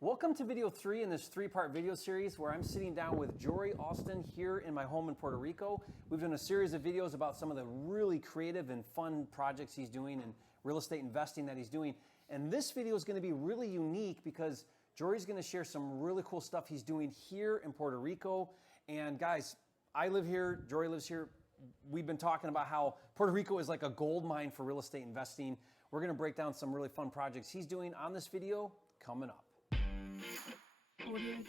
Welcome to video 3 in this 3-part video series where I'm sitting down with Jory Austin here in my home in Puerto Rico. We've done a series of videos about some of the really creative and fun projects he's doing and real estate investing that he's doing. And this video is going to be really unique because Jory's going to share some really cool stuff he's doing here in Puerto Rico. And guys, I live here, Jory lives here. We've been talking about how Puerto Rico is like a gold mine for real estate investing. We're going to break down some really fun projects he's doing on this video coming up. Audio Jungle.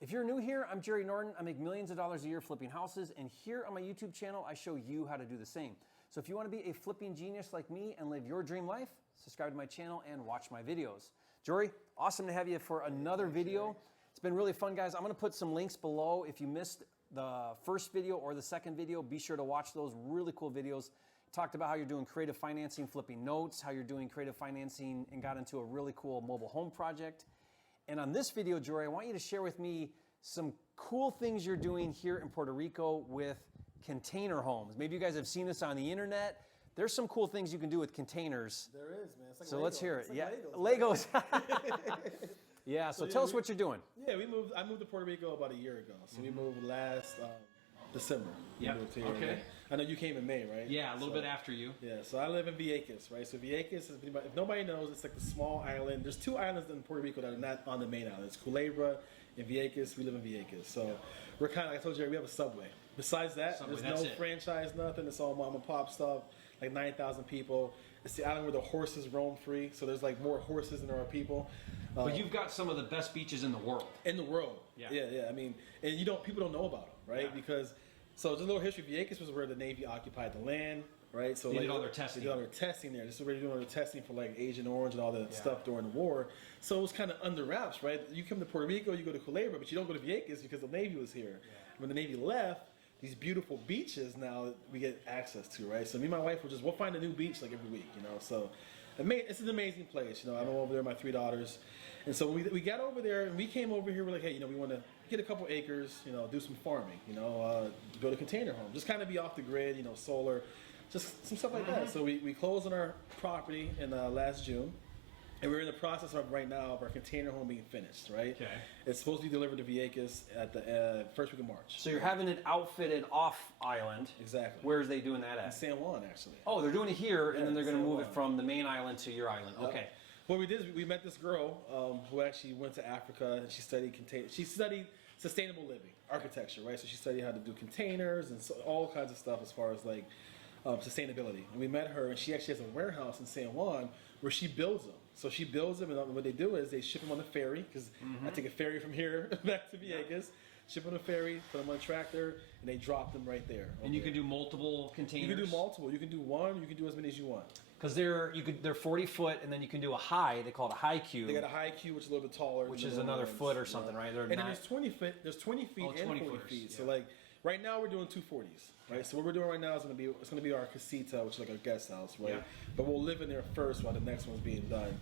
If you're new here, I'm Jerry Norton. I make millions of dollars a year flipping houses, and here on my YouTube channel, I show you how to do the same. So if you want to be a flipping genius like me and live your dream life, subscribe to my channel and watch my videos. Jory, awesome to have you for another video. It's been really fun, guys. I'm going to put some links below. If you missed the first video or the second video, be sure to watch those really cool videos. Talked about how you're doing creative financing, flipping notes, how you're doing creative financing, and got into a really cool mobile home project. And on this video, Jory, I want you to share with me some cool things you're doing here in Puerto Rico with container homes. Maybe you guys have seen this on the internet. There's some cool things you can do with containers. There is, man. It's like so Legos. Let's hear it. Like Yeah, Legos. Yeah, so tell us what you're doing. Yeah, I moved to Puerto Rico about a year ago. So we moved last December. Yeah. Okay. I know you came in May, right? Yeah, a little bit after you. Yeah, so I live in Vieques, right? So Vieques, if nobody knows, it's like the small island. There's two islands in Puerto Rico that are not on the main island. It's Culebra and Vieques. We live in Vieques. So we're kind of, like I told you, we have a subway. Besides that, there's no franchise, nothing. It's all mom and pop stuff, like 9,000 people. It's the island where the horses roam free. So there's like more horses than there are people. But you've got some of the best beaches in the world. In the world. Yeah. Yeah. I mean, and people don't know about them, right? Yeah. Because, so just a little history. Vieques was where the Navy occupied the land, right? So they did all their testing. They did all their testing there. This is where they're doing their testing for like Agent Orange and all that stuff during the war. So it was kind of under wraps, right? You come to Puerto Rico, you go to Culebra, but you don't go to Vieques because the Navy was here. Yeah. When the Navy left, these beautiful beaches now we get access to, right? So me and my wife we'll find a new beach like every week, you know. So it's an amazing place, you know. I'm over there with my 3 daughters, and so we got over there and we came over here. We're like, hey, you know, we want to get a couple acres, you know, do some farming, you know, build a container home, just kind of be off the grid, you know, solar, just some stuff like that. So we closed on our property in last June. And we're in the process of right now of our container home being finished, right? Okay. It's supposed to be delivered to Vieques at the first week of March. So you're having it outfitted off island. Exactly. Where's they doing that at? In San Juan, actually. Oh, they're doing it here, and then they're going to San move Juan. it from the main island to your island. Yep. Okay. What we did is we met this girl who actually went to Africa and she studied sustainable living, architecture, right? So she studied how to do containers and all kinds of stuff as far as like sustainability. And we met her, and she actually has a warehouse in San Juan where she builds them. So she builds them, and what they do is they ship them on the ferry, because I take a ferry from here back to Vieques, ship them on a ferry, put them on a tractor, and they drop them right there. And you can do multiple containers? You can do multiple. You can do one, you can do as many as you want. Because they're 40 foot, and then you can do a high. They call it a high cube. They got a high cube, which is a little bit taller. Which is another foot or something, right? And then there's 20 feet and 20 feet. So like right now we're doing 240s, right? So what we're doing right now is going to be our casita, which is like our guest house, right? Yeah. But we'll live in there first while the next one's being done.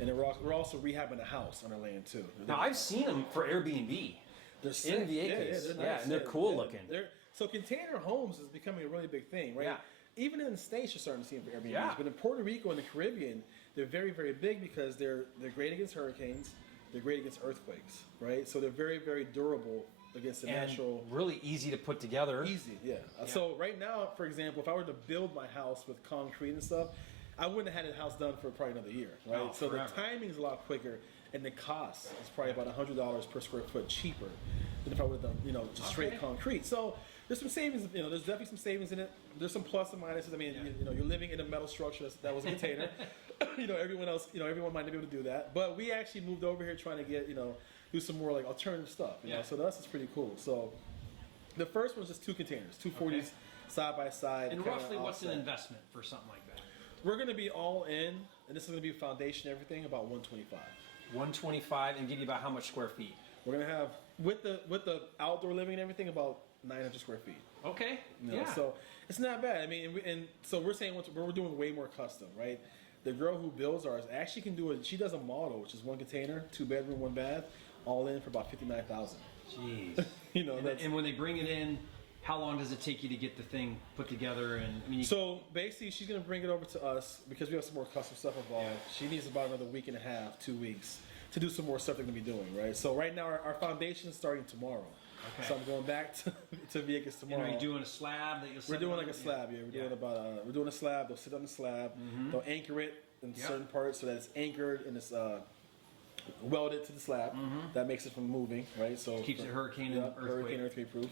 And then we're also rehabbing a house on our land too. Now I've seen them for Airbnb. They're sick. In Vieques. They're nice. And they're cool looking. So container homes is becoming a really big thing, right? Yeah. Even in the States, you're starting to see them for Airbnbs. Yeah. But in Puerto Rico and the Caribbean, they're very, very big because they're great against hurricanes. They're great against earthquakes, right? So they're very, very durable against the natural. Really easy to put together. Easy, yeah. So right now, for example, if I were to build my house with concrete and stuff, I wouldn't have had the house done for probably another year, right? Oh, so forever. the timing is a lot quicker, and the cost is probably about $100 per square foot cheaper than if I would have done, you know, just straight concrete. So there's some savings, you know, there's definitely some savings in it. There's some plus and minuses. I mean, you know, you're living in a metal structure that was a container. You know, everyone might not be able to do that. But we actually moved over here trying to get, you know, do some more like alternative stuff. You know? So to us, it's pretty cool. So the first one's just 2 containers, 240s side by side. And roughly what's an investment for something like that? We're going to be all in, and this is going to be foundation everything, about 125. 125, and give you about how much square feet? We're going to have, with the outdoor living and everything, about 900 square feet. Okay. You know, so it's not bad. I mean, and so we're saying we're doing way more custom, right? the girl who builds ours actually can do it. She does a model, which is 1 container, 2 bedroom, 1 bath, all in for about $59,000. Jeez. You know, and when they bring it in, how long does it take you to get the thing put together? And I mean, so basically, she's gonna bring it over to us because we have some more custom stuff involved. She needs about another week and a half, 2 weeks to do some more stuff they're gonna be doing, right? So right now, our foundation is starting tomorrow. Okay. So I'm going back to Vegas tomorrow. And are you doing a slab that you'll? We're doing like a slab, yeah. We're doing a slab. They'll sit on the slab. They'll anchor it in certain parts so that it's anchored and it's welded to the slab. That makes it from moving, right? So keeps it hurricane and earthquake proof.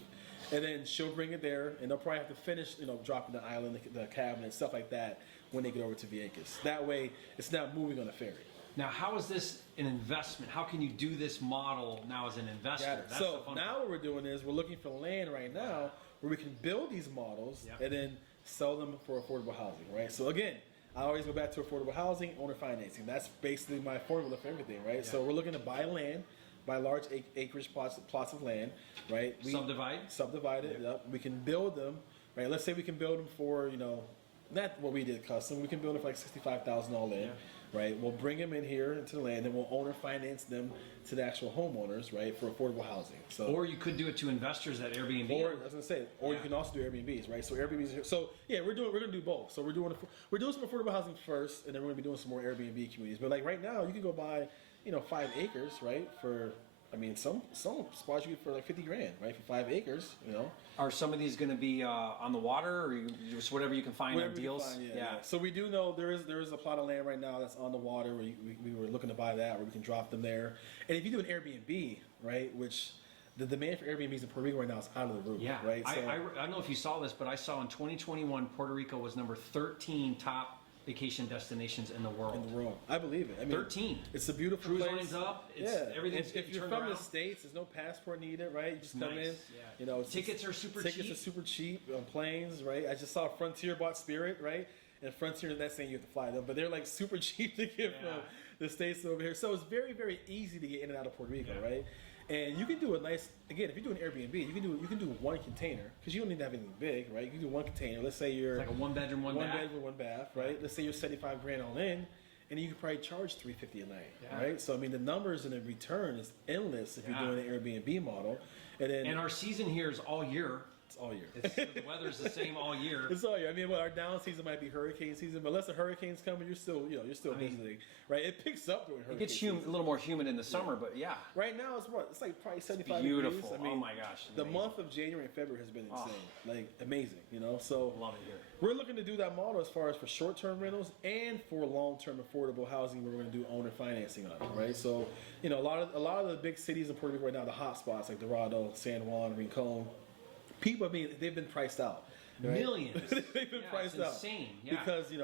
And then she'll bring it there, and they'll probably have to finish, dropping the island, the cabinet, stuff like that when they get over to Vieques. That way, it's not moving on a ferry. Now, how is this an investment? How can you do this model now as an investor? That's so the fun now part. what we're doing is we're looking for land right now where we can build these models and then sell them for affordable housing, right? So again, I always go back to affordable housing, owner financing. That's basically my formula for everything, right? So we're looking to buy land, buy large acreage plots of land, right? Subdivide it. Yep. We can build them, right? Let's say we can build them for, not what we did custom. We can build them for like $65,000 all in. Right, we'll bring them in here into the land, and we'll owner finance them to the actual homeowners, right, for affordable housing. So, or you could do it to investors at Airbnb. Or I was gonna say, you can also do Airbnbs, right? So Airbnbs. So yeah, we're gonna do both. So we're doing some affordable housing first, and then we're gonna be doing some more Airbnb communities. But like right now, you can go buy, 5 acres, right, for. I mean, some spots you get for like $50,000, right, for 5 acres, Are some of these going to be on the water, or just whatever you can find on deals? Yeah. So we do know there is a plot of land right now that's on the water where we were looking to buy that, where we can drop them there. And if you do an Airbnb, right, which the demand for Airbnbs in Puerto Rico right now is out of the roof, right? So, I don't know if you saw this, but I saw in 2021 Puerto Rico was number 13 top vacation destinations in the world. I believe it. I mean, 13. It's a beautiful Cruise place. lines up. Everything's if you're turned from around. the States, there's no passport needed, right? You just come in. Yeah. Tickets are super cheap. Tickets are super cheap on planes, right? I just saw Frontier bought Spirit, right? And Frontier, that's saying you have to fly them, but they're like super cheap to get from the States over here. So it's very, very easy to get in and out of Puerto Rico, right? And you can do a nice, again, if you do an Airbnb, you can do 1 container, because you don't need to have anything big, right? You can do 1 container. Let's say you're like a 1 bedroom, 1 bath. 1 bedroom, 1 bath, right? Let's say you're $75,000 all in, and you can probably charge $350 a night, right? So I mean, the numbers and the return is endless if you're doing an Airbnb model. And our season here is all year. It's all year. The weather's the same all year. It's all year. I mean, our down season might be hurricane season, but unless the hurricane's coming, you're still visiting, right? It picks up during hurricane season. It gets a little more humid in the summer, but yeah. Right now it's what? It's like probably 75 beautiful. degrees. I mean, oh my gosh. The month of January and February has been insane. Like amazing, So love it here. We're looking to do that model as far as for short-term rentals and for long-term affordable housing where we're going to do owner financing on it, right? So, a lot of the big cities in Puerto Rico right now, the hot spots like Dorado, San Juan, Rincon, people, they've been priced out. Right? Millions. They've been priced out. Insane. Yeah. Because, a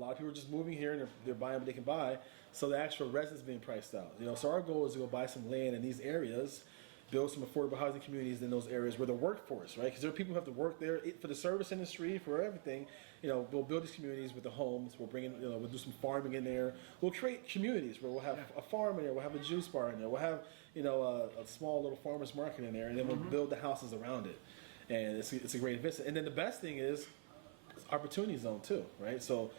lot of people are just moving here and they're buying what they can buy. So the actual residents being priced out. So our goal is to go buy some land in these areas, build some affordable housing communities in those areas where the workforce, right? Because there are people who have to work there for the service industry, for everything. We'll build these communities with the homes. We'll bring in, we'll do some farming in there. We'll create communities where we'll have a farm in there. We'll have a juice bar in there. We'll have, a small little farmer's market in there. And then we'll build the houses around it. And it's a great investment. And then the best thing is opportunity zone too, right? So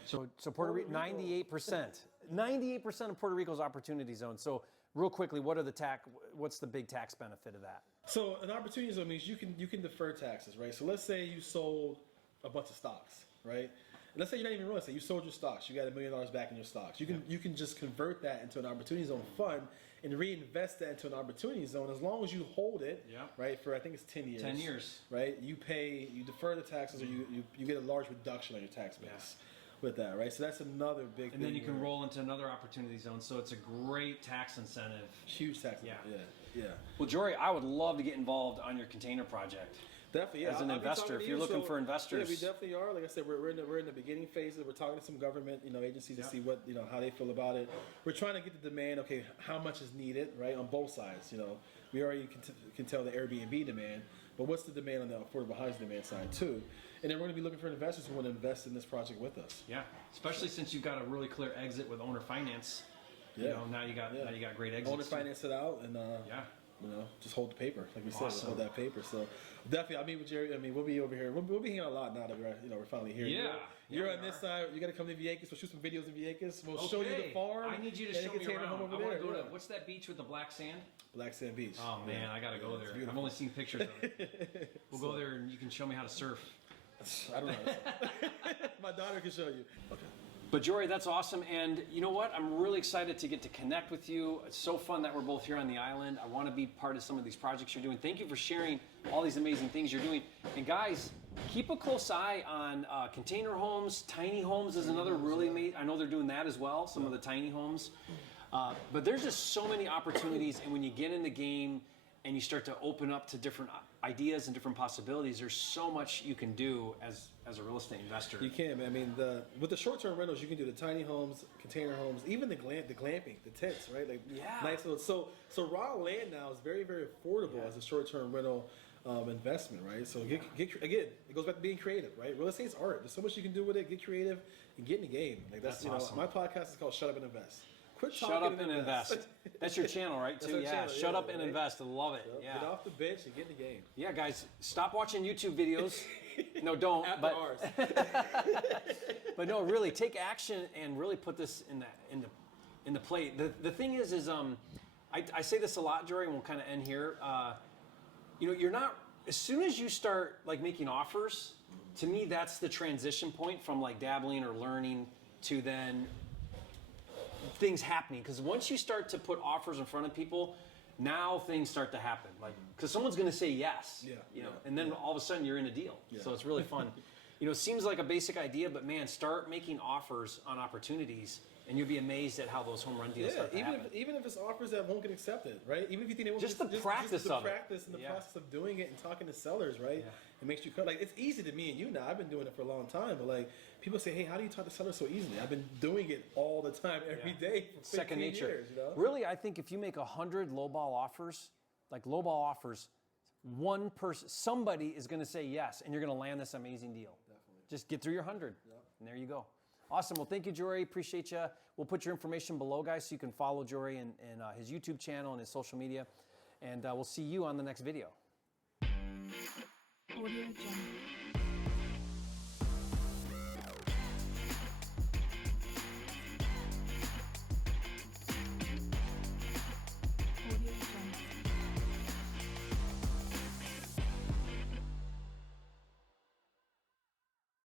Puerto Rico, 98% of Puerto Rico's opportunity zone. So real quickly, what's the big tax benefit of that? So an opportunity zone means you can defer taxes, right? So let's say you sold a bunch of stocks, right? Let's say you're not even real estate. You sold your stocks. You got $1 million back in your stocks. You can just convert that into an opportunity zone fund and reinvest that into an opportunity zone as long as you hold it, right, for I think it's 10 years. 10 years. Right? You defer the taxes, or you get a large reduction on your tax base with that, right? So that's another big thing. And then you can roll into another opportunity zone. So it's a great tax incentive. Huge tax incentive. Yeah. Well, Jory, I would love to get involved on your container project. Definitely, as an investor, if you're looking for investors. Yeah, we definitely are. Like I said, we're in the beginning phases. We're talking to some government, agencies to see what, how they feel about it. We're trying to get the demand. Okay, how much is needed, right, on both sides. We already can tell the Airbnb demand, but what's the demand on the affordable housing demand side too? And then we're going to be looking for investors who want to invest in this project with us. Yeah, especially since you've got a really clear exit with owner finance. Yeah. Now you got great exits. Owner finance it out and just hold the paper, like we said, Awesome. hold that paper. So definitely, I'll meet with Jerry. I mean, we'll be over here. We'll be hanging out a lot now that we're finally here. Yeah. You're on this side. You got to come to Vieques. We'll shoot some videos in Vieques. We'll show you the farm. I need you to and show the me container around. home over I want there. to go to, what's that beach with the black sand? Black Sand Beach. Oh man, I gotta go there. I've only seen pictures of it. We'll go there and you can show me how to surf. I don't know. My daughter can show you. Okay. But Jory, that's awesome. And you know what? I'm really excited to get to connect with you. It's so fun that we're both here on the island. I want to be part of some of these projects you're doing. Thank you for sharing all these amazing things you're doing. And guys, keep a close eye on container homes. Tiny homes is another really amazing. I know they're doing that as well, some of the tiny homes. But there's just so many opportunities. And when you get in the game and you start to open up to different ideas and different possibilities, there's so much you can do as a real estate investor. You can, man. I mean, with the short-term rentals, you can do the tiny homes, container homes, even the glamping, the tents, right? Like nice little. So raw land now is very, very affordable as a short-term rental investment, right? So again, it goes back to being creative, right? Real estate's art. There's so much you can do with it. Get creative and get in the game. Like that's awesome. My podcast is called Shut Up and Invest. Quit Shut talking up and invest. That's your channel, right? Too. Yeah. Channel, Shut up and invest. I love it. Yep. Yeah. Get off the bench and get in the game. Yeah, guys, stop watching YouTube videos. No, don't. After but ours. but no, really take action and really put this in the play. The thing is I say this a lot, Jory, and we'll kind of end here. You're not, as soon as you start like making offers, to me that's the transition point from like dabbling or learning to then things happening. Because once you start to put offers in front of people, now things start to happen. Like, because someone's going to say yes, and then all of a sudden you're in a deal. Yeah. So it's really fun. It seems like a basic idea, but man, start making offers on opportunities, and you'll be amazed at how those home run deals start to happen. Even if it's offers that won't get accepted, right? Even if you think they won't just the practice the of practice and the process of doing it and talking to sellers, right? It makes you like it's easy to me and you now. I've been doing it for a long time, but like people say, hey, how do you talk to sellers so easily? I've been doing it all the time, every day for 15 Second nature. years. Really, I think if you make 100 lowball offers, one person, somebody is going to say yes, and you're going to land this amazing deal. Definitely. Just get through your 100, and there you go. Awesome. Well, thank you, Jory. Appreciate you. We'll put your information below, guys, so you can follow Jory and his YouTube channel and his social media. And we'll see you on the next video. Audio Jungle.